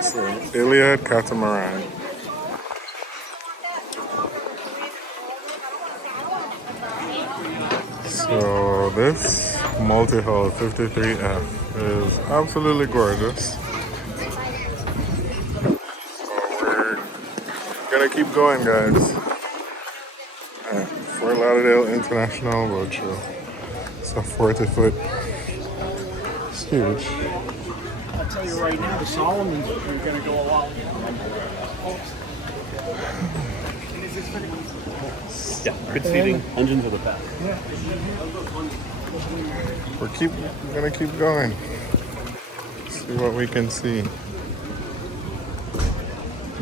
So, Iliad catamaran. So this multi-hull 53F is absolutely gorgeous. So we're gonna keep going, guys. Fort Lauderdale International Boat Show. It's a 40-foot. It's huge. I'll tell you right now, the Solomons are going to go a lot. Yeah, good seating. Engines are the best. We're gonna keep going. See what we can see.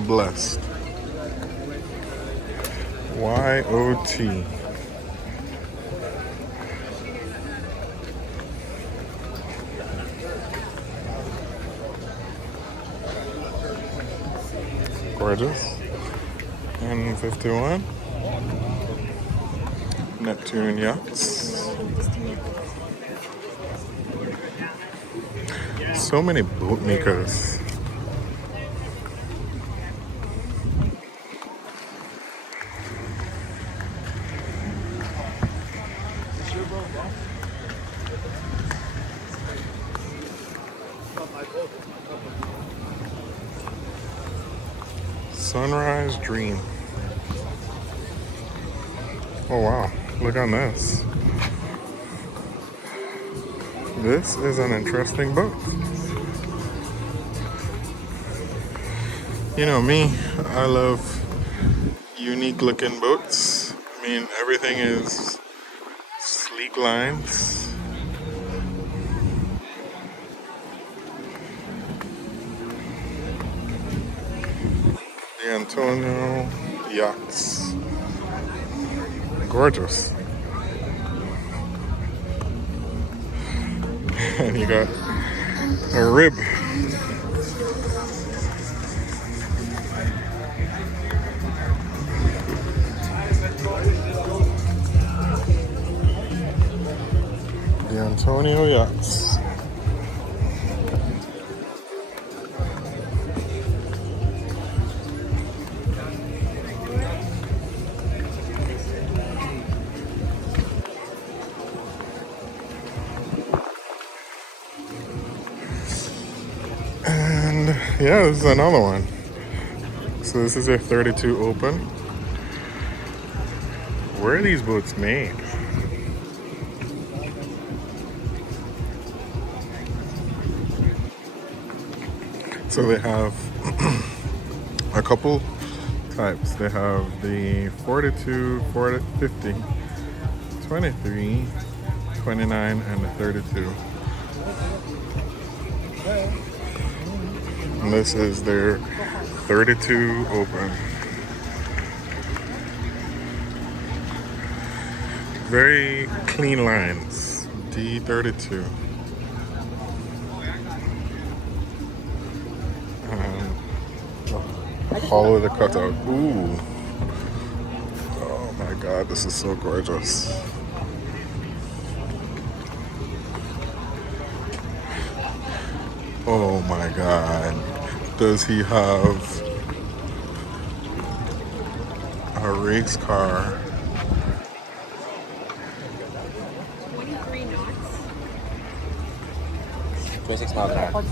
Blessed. YOT. Gorgeous. N51. Neptune yachts. So many boat makers. Sunrise Dream. Oh wow, look on this. This is an interesting boat. You know me, I love unique looking boats. I mean, everything is sleek lines. The Antonio yachts. Gorgeous. And you got a rib. The Antonio yachts. And yeah, this is another one. So this is a 32 open. Where are these boats made? So they have a couple types. They have the 42, 40, 50, 23, 29, and the 32. And this is their 32 open. Very clean lines. D32. Follow the cutout. Ooh. Oh my god, this is so gorgeous. Oh my god. Does he have a race car? 23 knots. 26 miles an hour.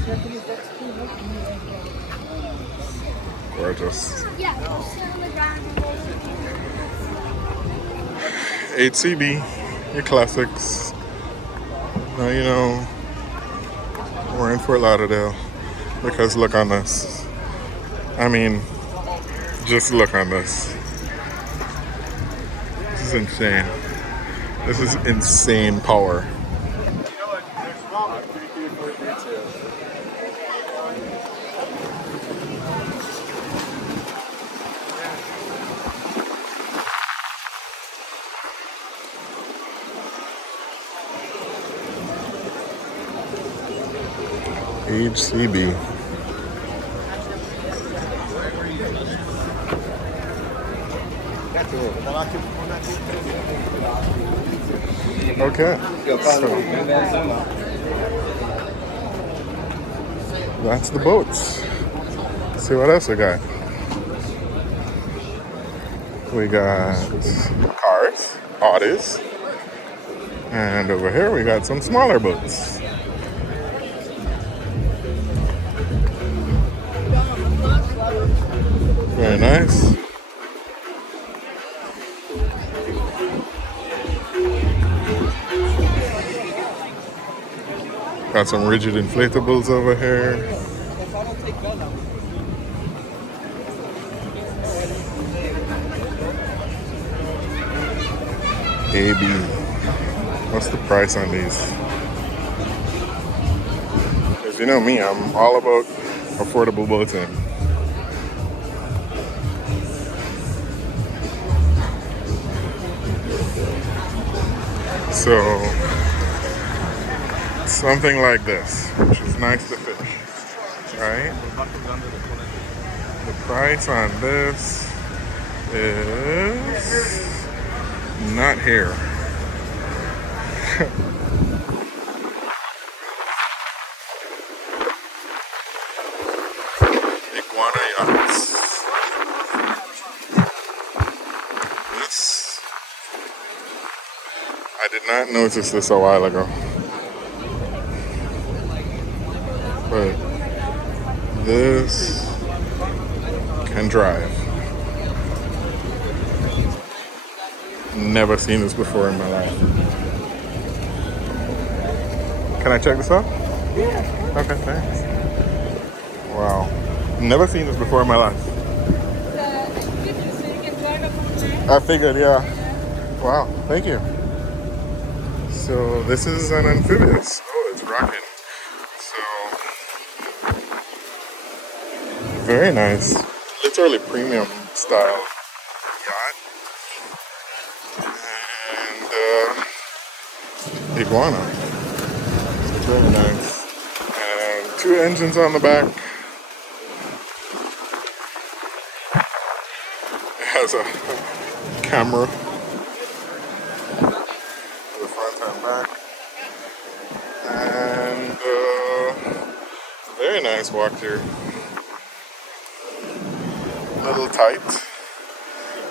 Gorgeous. Yeah, sit on the ground. 8CB, your classics. Now you know we're in Fort Lauderdale because look on this. I mean, just look on this. This is insane. This is insane power. HCB. Okay. So, that's the boats. see what else we got. We got cars, Audis, and over here we got some smaller boats. Very nice. Got some rigid inflatables over here. AB. What's the price on these? Because you know me, I'm all about affordable boating. So, something like this, which is nice to fish, right? The price on this is not here. Iguana yachts. This, I did not notice this a while ago. But this can drive. Never seen this before in my life. Can I check this out? Yeah. Okay, thanks. Wow. Never seen this before in my life. I figured, yeah. Wow, thank you. So this is an amphibious. Oh, it's rocking. So very nice. Literally premium style yacht. And iguana. Very nice. And 2 engines on the back. It has a camera for the front and back. And very nice walk through. Little tight.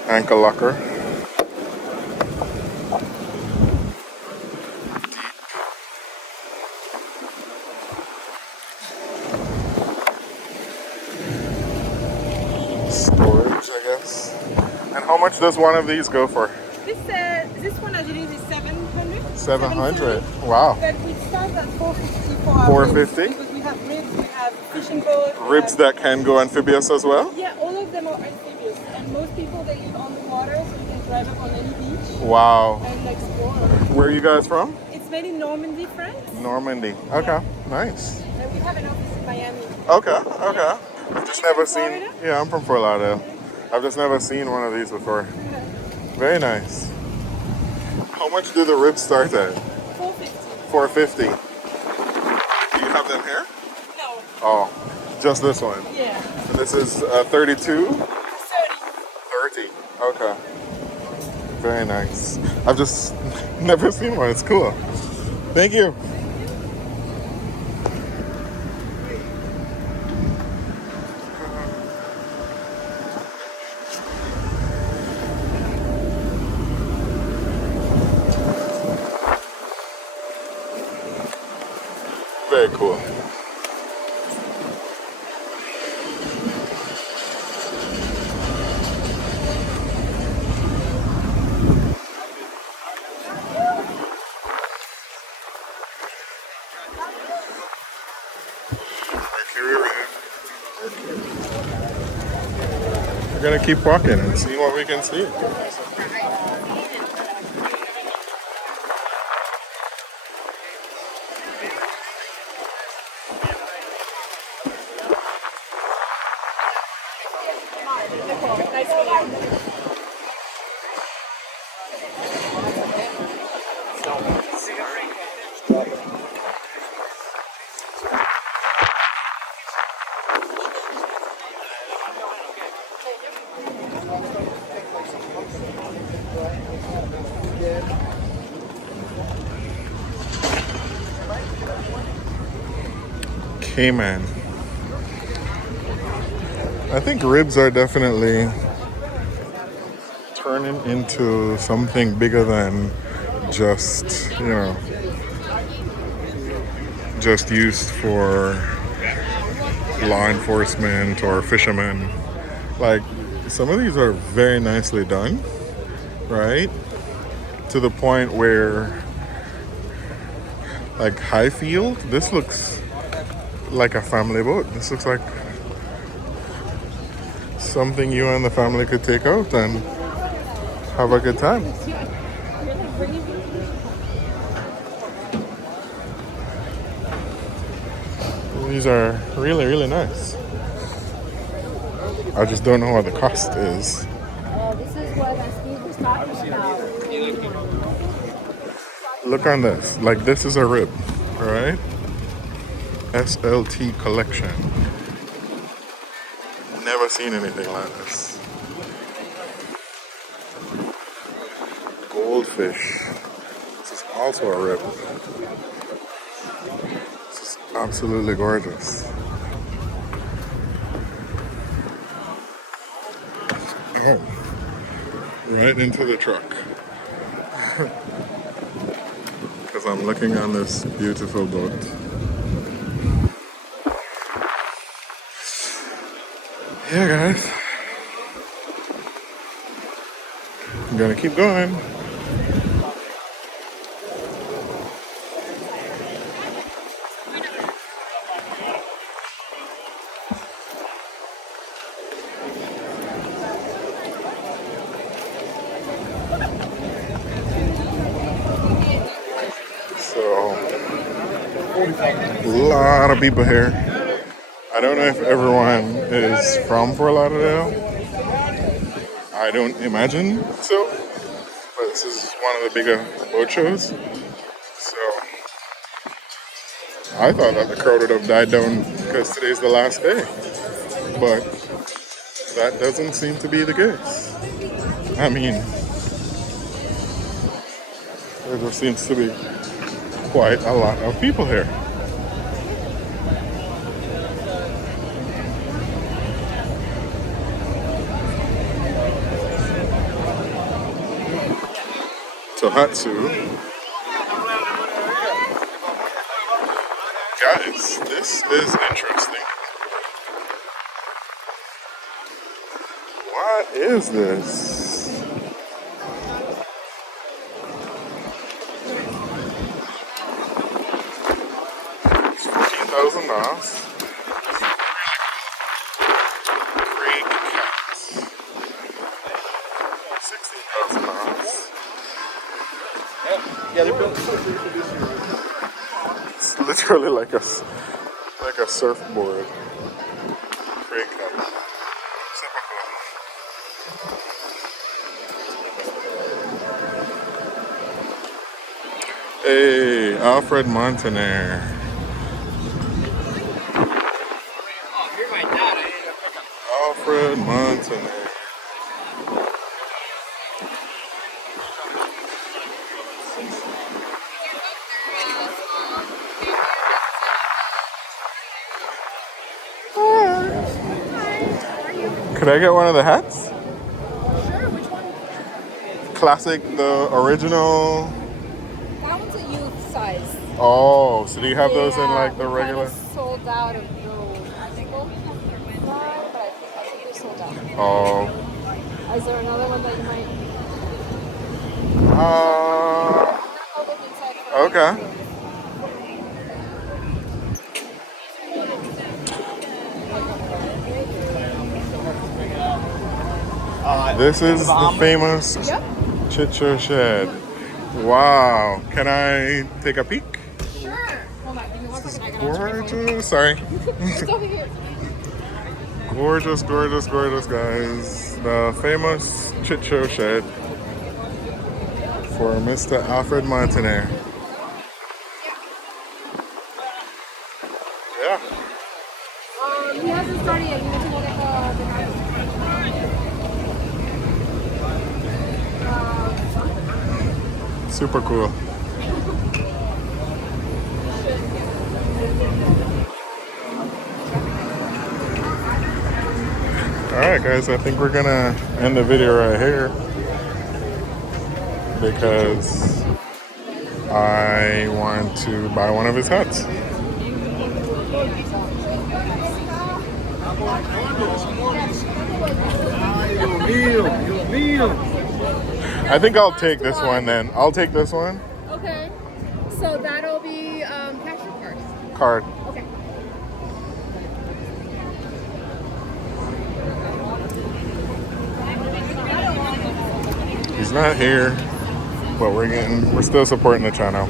Ankle locker. Storage, I guess. And how much does one of these go for? This one I believe is 700. 700. Wow. But we start at 450 for our 450? boats, because we have ribs, we have fishing boats. Ribs that can go amphibious as well? Yeah, all of them are amphibious, and most people they live on the water, so you can drive up on any beach Wow. and explore. Where are you guys from? It's made in Normandy, France. Normandy. Okay, nice. And we have an office in Miami. Okay, okay. I've just You never from seen. Florida? Yeah, I'm from Fort Lauderdale. I've just never seen one of these before. Very nice. How much do the ribs start at? 450. 450. Do you have them here? No. Oh, just this one. Yeah. And this is 32? 30. 30. Okay. Very nice. I've just never seen one. It's cool. Thank you. Very cool. We're gonna keep walking and see what we can see. Cayman. I think ribs are definitely turning into something bigger than just, just used for law enforcement or fishermen. Like, some of these are very nicely done, right? To the point where, like Highfield, this looks like a family boat. This looks like something you and the family could take out and have a good time. These are really, really nice. I just don't know what the cost is. This is what Steve was talking about. Look on this. Like, this is a rib, all right? SLT collection. Never seen anything like this. Goldfish. This is also a rib. This is absolutely gorgeous. Oh, right into the truck. Because I'm looking on this beautiful boat. Yeah, guys. I'm gonna keep going. So, a lot of people here. I don't know if everyone is from Fort Lauderdale. I don't imagine so. But this is one of the bigger boat shows. So, I thought that the crowd would have died down because today's the last day. But that doesn't seem to be the case. I mean, there just seems to be quite a lot of people here. Tohatsu. Guys, this is interesting. What is this? It's $14,000. Great cats. $16,000. Yeah, they're built. It's literally like a surfboard. Great cat. Super cool. Hey, Alfred Montaner. Alfred Montaner. Could I get one of the hats? Sure, which one? Classic, the original. That one's a youth size. Oh, so do you have those in like the we regular? kinda sold out of those. I think we'll buy, but I think we sold out. Oh. Is there another one that you might? I'll look inside for Okay. This is the famous Yep. Chitcher Shed. Wow. Can I take a peek? Sure. Hold on, give me 1 second. I gotta check your phone. Gorgeous. Sorry. It's over here. Gorgeous, gorgeous, gorgeous, guys. The famous Chitcher Shed for Mr. Alfred Montaner. Yeah. He hasn't started yet. You need to go get the guys. Super cool. Alright guys, I think we're gonna end the video right here because I want to buy one of his hats. I think I'll take this one then. I'll take this one. Okay. So that'll be cash or card? Card. Okay. He's not here, but we're still supporting the channel.